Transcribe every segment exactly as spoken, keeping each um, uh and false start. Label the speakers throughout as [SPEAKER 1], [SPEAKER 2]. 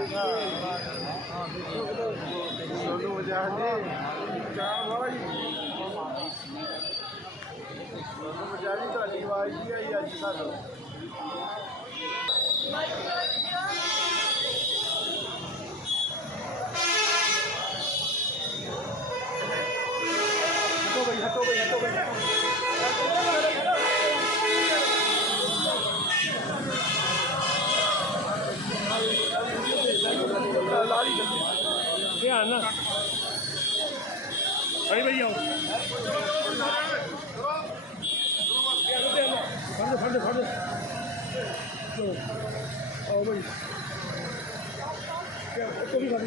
[SPEAKER 1] सोनू बजाज जी जान वाला जी सोनू बजाज जी ਤੁਹਾਡੀ ਆਵਾਜ਼ ਹੀ ਆਈ ਅੱਜ ਸਾਨੂੰ हटो भाई हटो भाई हटो भाई
[SPEAKER 2] ध्यान ना अरे भैया फड़ फड़ फड़ आओ भाई कभी कभी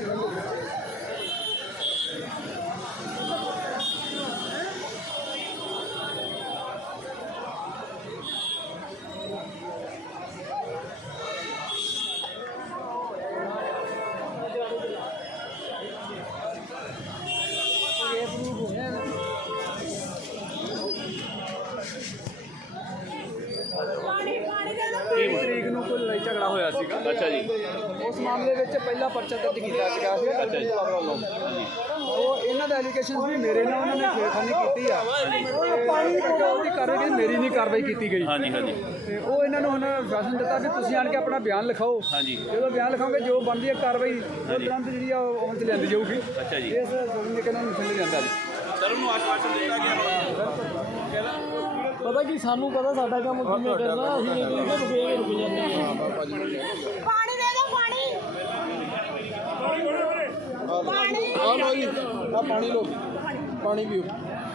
[SPEAKER 1] ਤਰੀਕ ਨੂੰ ਕੋਈ ਲੜਾਈ ਝਗੜਾ ਹੋਇਆ ਸੀਗਾ।
[SPEAKER 3] ਅੱਛਾ ਜੀ।
[SPEAKER 1] ਉਸ ਮਾਮਲੇ ਵਿੱਚ ਪਹਿਲਾ ਪਰਚਾ ਦਰਜ ਕੀਤਾ ਸੀਗਾ ਸੀ ਵੱਲੋਂ। ਉਹ ਇਹਨਾਂ ਦਾ ਐਲੀਗੇਸ਼ਨ ਵੀ ਮੇਰੇ ਨਾਲ ਉਹਨਾਂ ਨੇ ਛੇੜਖਾਨੀ ਕੀਤੀ ਆ। ਪਾਣੀ ਦੀ ਕਾਰਵਾਈ ਮੇਰੀ ਨਹੀਂ ਕਾਰਵਾਈ ਕੀਤੀ ਗਈ।
[SPEAKER 3] ਹਾਂਜੀ ਹਾਂਜੀ।
[SPEAKER 1] ਤੇ ਉਹ ਇਹਨਾਂ ਨੂੰ ਹੁਣ ਫੈਸਲਾ ਦਿੱਤਾ ਕਿ ਤੁਸੀਂ ਆਣ ਕੇ ਆਪਣਾ ਬਿਆਨ ਲਿਖਾਓ।
[SPEAKER 3] ਹਾਂਜੀ।
[SPEAKER 1] ਜਦੋਂ ਬਿਆਨ ਲਿਖਾਓਗੇ ਜੋ ਬਣਦੀ ਹੈ ਕਾਰਵਾਈ ਉਹ ਤੁਰੰਤ ਜਿਹੜੀ ਆ ਉਹ ਅਮਲ 'ਚ ਲਿਆਂਦੀ ਜਾਊਗੀ।
[SPEAKER 3] ਅੱਛਾ ਜੀ।
[SPEAKER 1] ਇਸ ਜ਼ਮੀਨ ਦੇ ਕਿਹਨਾਂ ਨੂੰ ਥੱਲੇ ਜਾਂਦਾ ਜੀ।
[SPEAKER 3] ਸਰ ਨੂੰ ਆਸ਼ਵਾਸਨ ਦਿੱਤਾ ਗਿਆ
[SPEAKER 2] पता कि सानू पता साडा काम किवें करना ਅਸੀਂ ਇਹਦੇ ਰੁਕ ਗਏ ਰੁਕ ਜਾਂਦੇ ਹਾਂ
[SPEAKER 4] पानी दे दो पानी पानी
[SPEAKER 1] ਆ ਲੋ ਜੀ ਆ ਪਾਣੀ ਲੋ ਪਾਣੀ ਪੀਓ।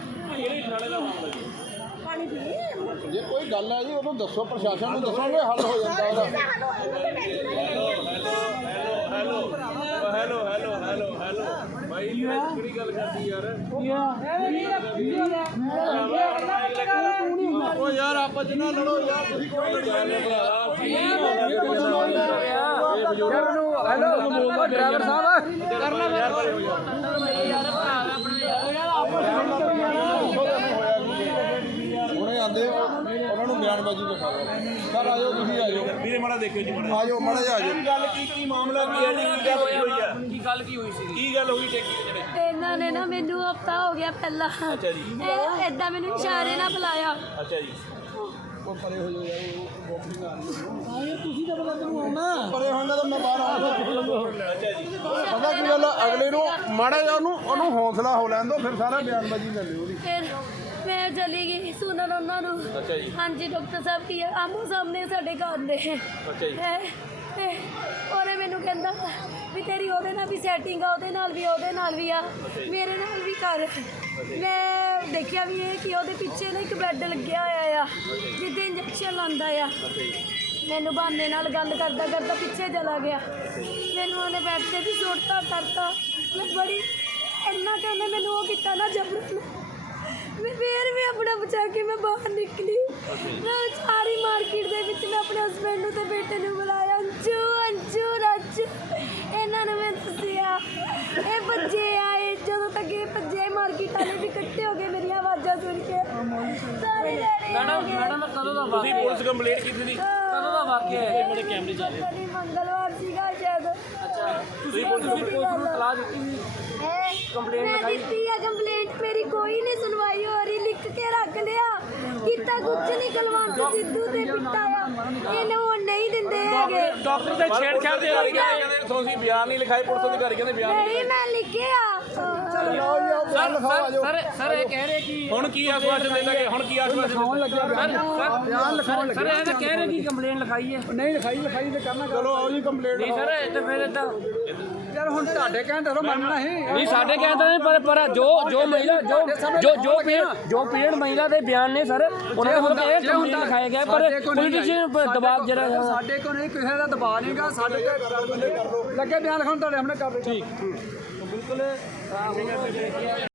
[SPEAKER 4] पानी पी
[SPEAKER 1] ਜੇ ਕੋਈ ਗੱਲ ਹੈ ਜੀ ਉਹਨੂੰ ਦੱਸੋ ਪ੍ਰਸ਼ਾਸਨ ਨੂੰ ਦੱਸੋਗੇ ਹੱਲ ਹੋ ਜਾਂਦਾ ਉਹਦਾ।
[SPEAKER 3] Hello hello hello hello hello ਭਾਈ ਕਿਹੜੀ ਗੱਲ ਕਰਦੀ ਯਾਰ ਉਹ ਯਾਰ ਆਪਸ ਚ ਨਾ ਲੜੋ ਯਾਰ ਤੁਸੀਂ ਕੋਈ ਲੜੀ ਜਾਂਦੇ
[SPEAKER 1] ਯਾਰ ਉਹਨੂੰ ਹੈਲੋ ਬੋਲਦਾ ਡਰਾਈਵਰ ਸਾਹਿਬ ਕਰਨਾ ਯਾਰ ਹੁਣੇ ਆਂਦੇ ਉਹਨਾਂ ਨੂੰ ਬਿਆਨਬਾਜ਼ੀ ਲਿਖਾ ਲਓ। ਸਰ ਆਜੋ ਤੁਸੀਂ ਆਜੋ
[SPEAKER 3] ਵੀਰੇ ਮਾੜਾ ਦੇਖਿਓ ਜੀ ਮਾੜਾ
[SPEAKER 1] ਆਜੋ ਮਾੜਾ ਜਿਹਾ ਆਜੋ।
[SPEAKER 3] ਗੱਲ ਕੀ ਕੀ ਮਾਮਲਾ ਕੀ ਹੈ ਜੀ ਕੀ ਗੱਲ ਹੋਈ ਹੈ ਕੀ ਗੱਲ ਕੀ ਹੋਈ ਸੀ ਕੀ ਗੱਲ ਹੋਈ ਟੇਕੀ ਦੇ ਜਿਹੜੇ
[SPEAKER 4] ਇਹਨਾਂ ਨੇ ਨਾ ਮੈਨੂੰ ਹਫਤਾ ਹੋ ਗਿਆ ਪਹਿਲਾਂ
[SPEAKER 3] ਅੱਛਾ ਜੀ
[SPEAKER 4] ਇਹ ਏਦਾਂ ਮੈਨੂੰ ਇਸ਼ਾਰੇ ਨਾਲ ਬੁਲਾਇਆ।
[SPEAKER 3] ਅੱਛਾ ਜੀ
[SPEAKER 1] ਉਹ ਪਰੇ ਹੋ ਜਾਓ ਯਾਰ ਉਹ ਬੋਕਸਿੰਗ ਆ ਰਹੀ ਹੈ। ਆਏ ਤੁਸੀਂ ਤਾਂ ਪਤਾ ਤੈਨੂੰ ਆਉਣਾ ਪਰੇ ਹੋਣਾ ਤਾਂ ਮੈਂ ਬਾਹਰ ਆਉਂਦਾ।
[SPEAKER 3] ਅੱਛਾ ਜੀ
[SPEAKER 1] ਪਤਾ ਕੀ ਗੱਲ ਆ, ਅਗਲੇ ਨੂੰ ਮਾੜਾ ਜਿਹਾ ਉਹਨੂੰ ਉਹਨੂੰ ਹੌਸਲਾ ਹੋ ਲੈਣ ਦਿਓ ਫਿਰ ਸਾਰਾ ਬਿਆਨਬਾਜ਼ੀ ਲੈ ਲਿਓ ਉਹਦੀ।
[SPEAKER 4] ਫਿਰ ਮੈਂ ਚਲੀ ਗਈ ਸੁਣਨ ਉਹਨਾਂ ਨੂੰ।
[SPEAKER 3] ਅੱਛਾ ਜੀ
[SPEAKER 4] ਹਾਂਜੀ ਡਾਕਟਰ ਸਾਹਿਬ ਕੀ ਹੈ ਆਮੋ ਸਾਹਮਣੇ ਸਾਡੇ ਘਰ ਦੇ
[SPEAKER 3] ਅੱਛਾ ਜੀ
[SPEAKER 4] ਤੇ ਉਹਨੇ ਮੈਨੂੰ ਕਹਿੰਦਾ ਵੀ ਤੇਰੀ ਉਹਦੇ ਨਾਲ ਵੀ ਸੈਟਿੰਗ ਆ ਉਹਦੇ ਨਾਲ ਵੀ ਉਹਦੇ ਨਾਲ ਵੀ ਆ ਮੇਰੇ ਨਾਲ ਵੀ ਕਰ। ਮੈਂ ਦੇਖਿਆ ਵੀ ਇਹ ਕਿ ਉਹਦੇ ਪਿੱਛੇ ਨਾ ਇੱਕ ਬੈੱਡ ਲੱਗਿਆ ਹੋਇਆ ਆ ਜਿੱਥੇ ਇੰਜੈਕਸ਼ਨ ਲਾਉਂਦਾ ਆ। ਮੈਨੂੰ ਬਹਾਨੇ ਨਾਲ ਗੱਲ ਕਰਦਾ ਕਰਦਾ ਪਿੱਛੇ ਚਲਾ ਗਿਆ। ਮੈਨੂੰ ਉਹਨੇ ਬੈੱਡ 'ਤੇ ਵੀ ਸੁੱਟਤਾ ਕਰਤਾ ਮੈਂ ਬੜੀ ਇੰਨਾ ਕਿ ਉਹਨੇ ਮੈਨੂੰ ਉਹ ਕੀਤਾ ਨਾ ਜਬਰਨ। ਮੈਂ ਫਿਰ ਵੀ ਆਪਣਾ ਬਚਾ ਕੇ ਮੈਂ ਬਾਹਰ ਨਿਕਲੀ। ਮੈਂ ਸਾਰੀ ਮਾਰਕੀਟ ਦੇ ਵਿੱਚ ਮੈਂ ਆਪਣੇ ਹਸਬੈਂਡ ਨੂੰ ਤੇ ਬੇਟੇ ਨੂੰ ਬੁਲਾਇਆ ਅੰਜੂ ਅੰਜੂ ਰੱਜ ਇਹਨਾਂ ਨੇ ਮੈਂ ਦੱਸਿਆ ਇਹ ਭੱਜੇ ਆਏ ਜਦੋਂ ਤੱਕ ਇਹ ਭੱਜੇ ਮਾਰਕੀਟ ਵਾਲੇ ਵੀ ਇਕੱਠੇ ਹੋ ਗਏ ਮੇਰੀਆਂ ਆਵਾਜ਼ਾਂ ਸੁਣ ਕੇ ਸਾਰੇ ਜਾਣੇ
[SPEAKER 2] ਮੈਡਮ ਮੈਡਮ ਕਦੋਂ ਦਾ
[SPEAKER 3] ਤੁਸੀਂ ਪੁਲਿਸ ਕੰਪਲੇਂਟ ਕੀਤੀ ਸੀ
[SPEAKER 2] ਕਦੋਂ ਦਾ ਵਾਕਿਆ ਹੈ ਮੇਰੇ ਕੈਮਰੇ ਚ ਆ ਰਿਹਾ
[SPEAKER 4] ਕਦੀ ਮੰਗਲਵਾਰ ਸੀਗਾ ਸ਼ਾਇਦ।
[SPEAKER 2] ਅੱਛਾ ਤੁਸੀਂ ਪੁਲਿਸ ਨੂੰ ਪੁਲਿਸ ਨੂੰ ਤਲਾਸ਼ ਦਿੱਤੀ ਸੀ
[SPEAKER 4] ਕੰਪਲੇਂਟ ਮੈਂ ਦਿੱਤੀ ਆ ਕੰਪਲੇਂਟ ਮੇਰੀ ਕੋਈ ਨਹੀਂ ਸੁਣਵਾਈ ਹੋ ਰਹੀ ਲਿਖ ਕੇ ਰੱਖ ਲਿਆ ਕੀਤਾ ਕੁਝ ਨਹੀਂ ਕੁਲਵੰਤ ਸਿੱਧੂ ਤੇ ਪਿੱਟਾਇਆ ਇਹਨੂੰ ਹੁਣ ਨਹੀਂ ਦਿੰਦੇ ਹੈਗੇ।
[SPEAKER 2] ਡਾਕਟਰ ਦੇ ਛੇੜਛਾੜ ਦੇ
[SPEAKER 3] ਅਧਿਕਾਰੀ ਕਹਿੰਦੇ ਤੁਸੀਂ ਬਿਆਨ ਨਹੀਂ ਲਿਖਾਏ ਪੁਲਿਸ ਅਧਿਕਾਰੀ ਕਹਿੰਦੇ ਬਿਆਨ
[SPEAKER 4] ਨਹੀਂ ਮੈਂ ਲਿਖਿਆ
[SPEAKER 1] ਚਲੋ ਲਓ ਜੀ ਉਹ ਬਿਆਨ ਲਿਖਾਓ ਆਜੋ।
[SPEAKER 2] ਸਰ ਸਰ ਇਹ ਕਹਿ ਰਹੇ ਕਿ
[SPEAKER 3] ਹੁਣ ਕੀ ਆਸ਼ਵਾਸਨ ਦਿੱਤਾ ਗਿਆ ਹੁਣ ਕੀ ਆਸ਼ਵਾਸਨ
[SPEAKER 1] ਲਿਖਾਉਣ ਲੱਗਿਆ ਬਿਆਨ ਬਿਆਨ ਲਿਖਾਉਣ
[SPEAKER 2] ਸਰ
[SPEAKER 1] ਲੱਗਿਆ।
[SPEAKER 2] ਇਹ ਤਾਂ ਕਹਿ ਰਹੇ ਕਿ ਕੰਪਲੇਂਟ ਲਿਖਾਈ ਹੈ
[SPEAKER 1] ਨਹੀਂ ਲਿਖਾਈ ਲਿਖਾਈ ਤੇ ਕਰਨਾ ਚਲੋ ਆਓ ਜੀ ਕੰਪਲੇਂਟ
[SPEAKER 2] ਨਹੀਂ ਸਰ ਇਹ ਤਾਂ ਫਿਰ ਇਦਾਂ
[SPEAKER 1] ਯਾਰ ਹੁਣ ਤੁਹਾਡੇ ਕਹਿਣ ਤੇ ਮੰਨਣਾ ਹੀ
[SPEAKER 2] ਨਹੀਂ ਸਾਡੇ ਕਹਿੰਦੇ ਨੇ ਪਰ ਪਰ ਜੋ ਜੋ ਮਹਿਲਾ ਜੋ ਜੋ ਜੋ ਪੀੜ ਜੋ ਪੀੜ ਮਹਿਲਾ ਦੇ ਬਿਆਨ ਨੇ ਸਰ ਉਹਨਾਂ ਦੇ ਵੱਲੋਂ ਇਹ ਕੰਪਲੇਂਟ ਲਿਖਾਇਆ ਗਿਆ ਪਰ ਪੋਲੀਟੀਸ਼ੀਅਨ ਦਬਾਅ ਜਿਹੜਾ
[SPEAKER 1] ਸਾਡੇ ਕੋਲ ਨਹੀਂ ਕਿਸੇ ਦਾ ਦਬਾਅ ਨਹੀਂਗਾ ਸਾਡੇ ਤੇ ਲੱਗੇ ਬਿਆਨ ਲਿਖਾਉਣ ਤੁਹਾਡੇ ਸਾਹਮਣੇ ਕਰ ਰਹੇ ਠੀਕ ਬਿਲਕੁਲ